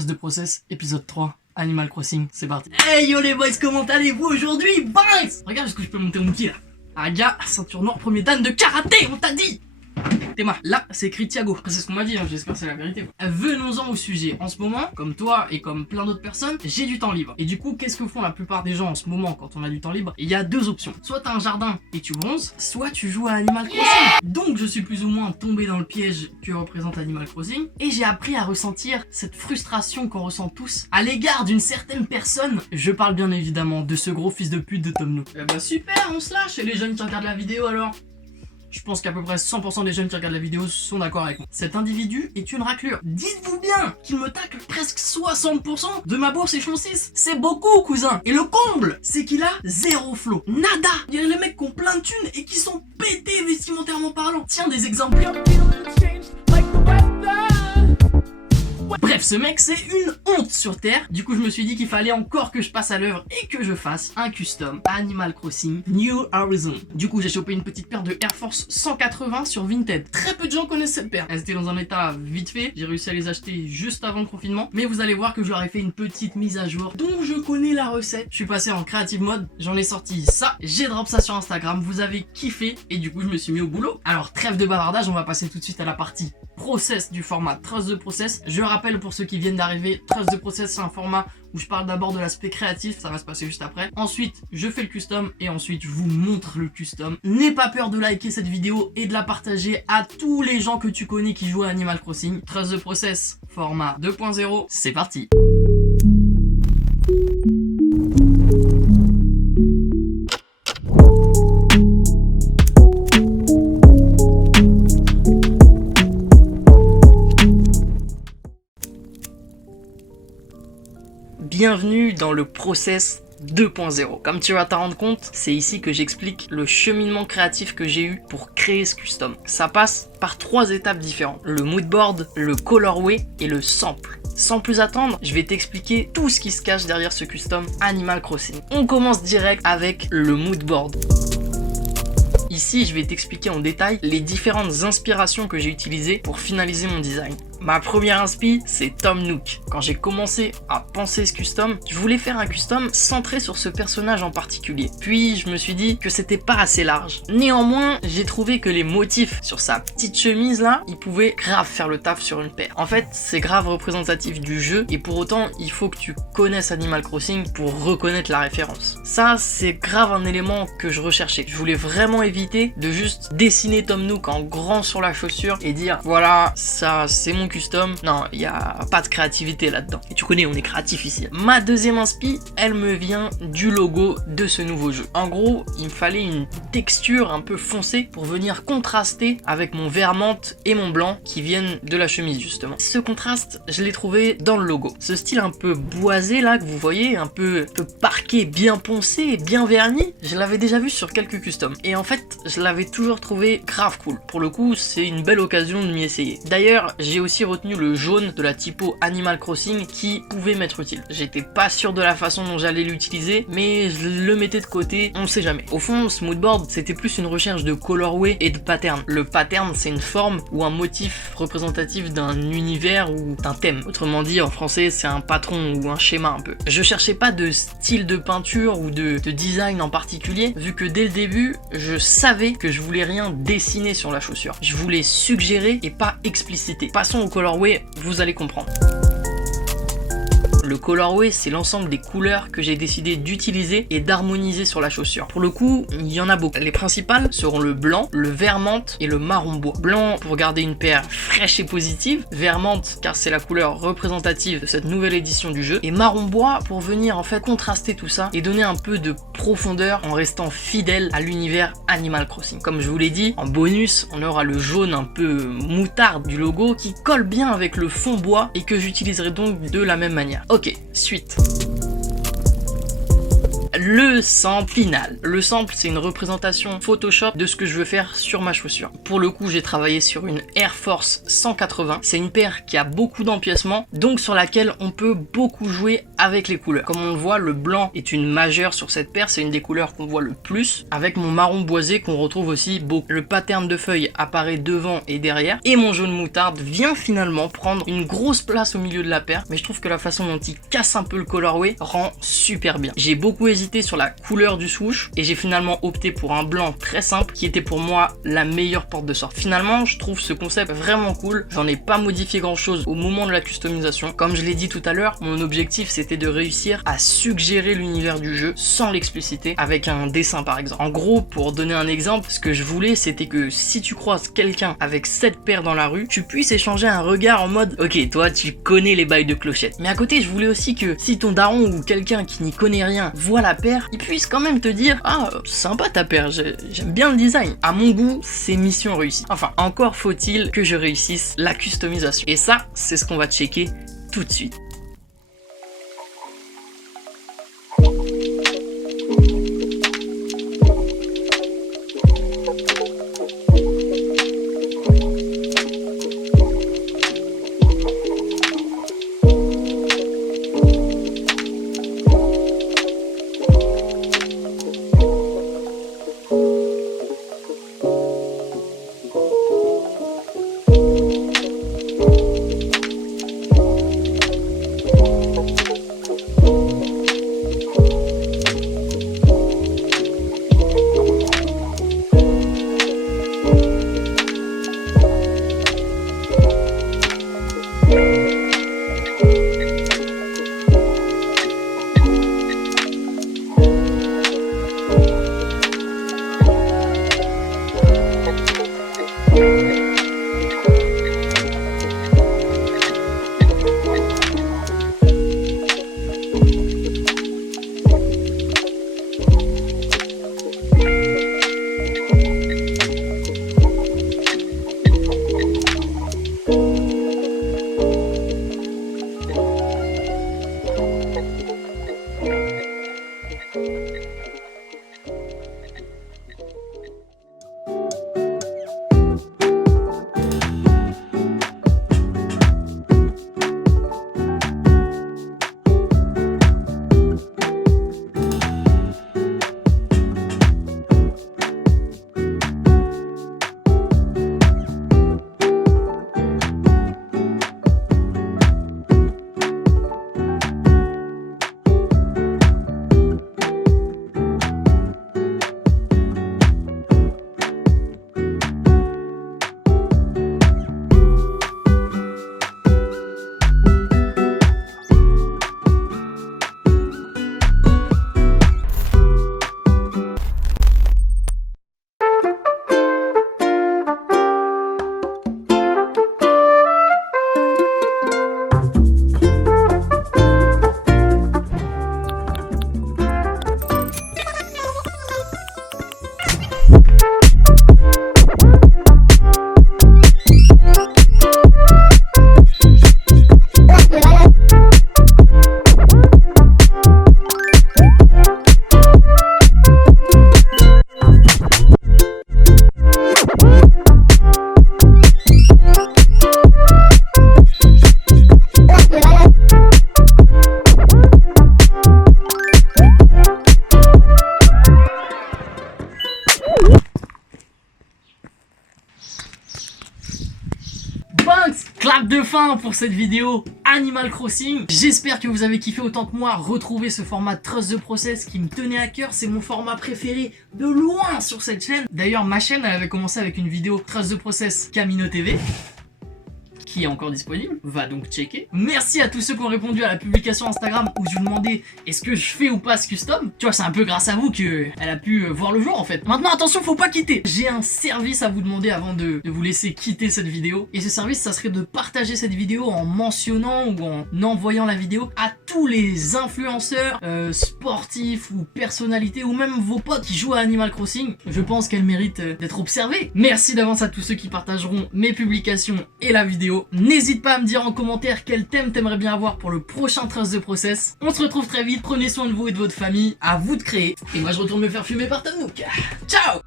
13 de Process, épisode 3, Animal Crossing, c'est parti. Hey yo les boys, comment allez-vous aujourd'hui? Boys, regarde ce que je peux monter mon pied là. Ah gars, ceinture noire, premier dan de karaté, on t'a dit. Théma, là c'est écrit Thiago, c'est ce qu'on m'a dit, hein. J'espère que c'est la vérité. Venons-en au sujet. En ce moment, comme toi et comme plein d'autres personnes, j'ai du temps libre. Et du coup, qu'est-ce que font la plupart des gens en ce moment quand on a du temps libre? Il y a deux options. Soit t'as un jardin et tu bronzes, soit tu joues à Animal Crossing. Donc je suis plus ou moins tombé dans le piège que représente Animal Crossing et j'ai appris à ressentir cette frustration qu'on ressent tous à l'égard d'une certaine personne. Je parle bien évidemment de ce gros fils de pute de Tom Nook. Eh bah super, on se lâche. Et les jeunes qui regardent la vidéo alors? Je pense qu'à peu près 100% des jeunes qui regardent la vidéo sont d'accord avec moi. Cet individu est une raclure. Dites-vous bien qu'il me tacle presque 60% de ma bourse échelon 6. C'est beaucoup, cousin. Et le comble, c'est qu'il a zéro flow. Nada. Il y a les mecs qui ont plein de thunes et qui sont pétés vestimentairement parlant. Tiens, des exemples. Bref, ce mec c'est une honte sur terre. Du coup je me suis dit qu'il fallait encore que je passe à l'œuvre et que je fasse un custom Animal Crossing New Horizon. Du coup j'ai chopé une petite paire de Air Force 180 sur Vinted. Très peu de gens connaissent cette paire. Elles étaient dans un état vite fait. J'ai réussi à les acheter juste avant le confinement. Mais vous allez voir que je leur ai fait une petite mise à jour dont je connais la recette. Je suis passé en creative mode. J'en ai sorti ça. J'ai drop ça sur Instagram. Vous avez kiffé. Et du coup je me suis mis au boulot. Alors trêve de bavardage, on va passer tout de suite à la partie process du format Trust the Process. Je rappelle pour ceux qui viennent d'arriver, Trust the Process c'est un format où je parle d'abord de l'aspect créatif, ça va se passer juste après. Ensuite, je fais le custom et ensuite je vous montre le custom. N'aie pas peur de liker cette vidéo et de la partager à tous les gens que tu connais qui jouent à Animal Crossing. Trust the Process, format 2.0, c'est parti. Bienvenue dans le process 2.0. Comme tu vas t'en rendre compte, c'est ici que j'explique le cheminement créatif que j'ai eu pour créer ce custom. Ça passe par 3 étapes différentes. Le moodboard, le colorway et le sample. Sans plus attendre, je vais t'expliquer tout ce qui se cache derrière ce custom Animal Crossing. On commence direct avec le moodboard. Ici, je vais t'expliquer en détail les différentes inspirations que j'ai utilisées pour finaliser mon design. Ma première inspi, c'est Tom Nook. Quand j'ai commencé à penser ce custom, je voulais faire un custom centré sur ce personnage en particulier. Puis je me suis dit que c'était pas assez large. Néanmoins, j'ai trouvé que les motifs sur sa petite chemise là, ils pouvaient grave faire le taf sur une paire. En fait, c'est grave représentatif du jeu et pour autant, il faut que tu connaisses Animal Crossing pour reconnaître la référence. Ça, c'est grave un élément que je recherchais. Je voulais vraiment éviter de juste dessiner Tom Nook en grand sur la chaussure et dire voilà, ça c'est mon custom. Non, il n'y a pas de créativité là-dedans. Et tu connais, on est créatif ici. Ma deuxième inspi, elle me vient du logo de ce nouveau jeu. En gros, il me fallait une texture un peu foncée pour venir contraster avec mon vert menthe et mon blanc qui viennent de la chemise justement. Ce contraste, je l'ai trouvé dans le logo. Ce style un peu boisé là que vous voyez, un peu parquet, bien poncé, bien verni, je l'avais déjà vu sur quelques customs. Et en fait, je l'avais toujours trouvé grave cool. Pour le coup, c'est une belle occasion de m'y essayer. D'ailleurs, j'ai aussi retenu le jaune de la typo Animal Crossing qui pouvait m'être utile. J'étais pas sûr de la façon dont j'allais l'utiliser, mais je le mettais de côté, on sait jamais. Au fond, ce moodboard, c'était plus une recherche de colorway et de pattern. Le pattern, c'est une forme ou un motif représentatif d'un univers ou d'un thème. Autrement dit, en français, c'est un patron ou un schéma un peu. Je cherchais pas de style de peinture ou de design en particulier, vu que dès le début, je savais que je voulais rien dessiner sur la chaussure. Je voulais suggérer et pas expliciter. Passons au colorway, vous allez comprendre. Le colorway, c'est l'ensemble des couleurs que j'ai décidé d'utiliser et d'harmoniser sur la chaussure. Pour le coup, il y en a beaucoup. Les principales seront le blanc, le vert menthe et le marron bois. Blanc pour garder une paire fraîche et positive, vert menthe car c'est la couleur représentative de cette nouvelle édition du jeu, et marron bois pour venir en fait contraster tout ça et donner un peu de profondeur en restant fidèle à l'univers Animal Crossing. Comme je vous l'ai dit, en bonus, on aura le jaune un peu moutarde du logo qui colle bien avec le fond bois et que j'utiliserai donc de la même manière. Ok, suite. le sample final. Le sample, c'est une représentation Photoshop de ce que je veux faire sur ma chaussure. Pour le coup, j'ai travaillé sur une Air Force 180. C'est une paire qui a beaucoup d'empiècements, donc sur laquelle on peut beaucoup jouer avec les couleurs. Comme on le voit, le blanc est une majeure sur cette paire, c'est une des couleurs qu'on voit le plus, avec mon marron boisé qu'on retrouve aussi beaucoup. Le pattern de feuille apparaît devant et derrière, et mon jaune moutarde vient finalement prendre une grosse place au milieu de la paire, mais je trouve que la façon dont il casse un peu le colorway rend super bien. J'ai beaucoup hésité sur la couleur du swoosh, et j'ai finalement opté pour un blanc très simple, qui était pour moi la meilleure porte de sortie. Finalement, je trouve ce concept vraiment cool, j'en ai pas modifié grand chose au moment de la customisation. Comme je l'ai dit tout à l'heure, mon objectif c'était de réussir à suggérer l'univers du jeu sans l'expliciter avec un dessin par exemple. En gros, pour donner un exemple, ce que je voulais c'était que si tu croises quelqu'un avec cette paire dans la rue, tu puisses échanger un regard en mode ok, toi tu connais les bails de clochette. Mais à côté, je voulais aussi que si ton daron ou quelqu'un qui n'y connaît rien voit la paire, il puisse quand même te dire ah, sympa ta paire, j'aime bien le design. À mon goût, c'est mission réussie. Enfin, encore faut-il que je réussisse la customisation. Et ça, c'est ce qu'on va checker tout de suite. Clap de fin pour cette vidéo Animal Crossing. J'espère que vous avez kiffé autant que moi retrouver ce format Trust the Process qui me tenait à cœur. C'est mon format préféré de loin sur cette chaîne. D'ailleurs, ma chaîne elle avait commencé avec une vidéo Trust the Process Camino TV qui est encore disponible, va donc checker. Merci à tous ceux qui ont répondu à la publication Instagram où je vous demandais est-ce que je fais ou pas ce custom. Tu vois, c'est un peu grâce à vous que elle a pu voir le jour en fait. Maintenant attention, faut pas quitter. J'ai un service à vous demander avant de vous laisser quitter cette vidéo. Et ce service, ça serait de partager cette vidéo en mentionnant ou en envoyant la vidéo à tous les influenceurs, sportifs ou personnalités ou même vos potes qui jouent à Animal Crossing. Je pense qu'elle mérite d'être observée. Merci d'avance à tous ceux qui partageront mes publications et la vidéo. vidéo. N'hésite pas à me dire en commentaire quel thème t'aimerais bien avoir pour le prochain Trust the Process. On se retrouve très vite, prenez soin de vous et de votre famille, à vous de créer. Et moi je retourne me faire fumer par Tom Nook. Ciao!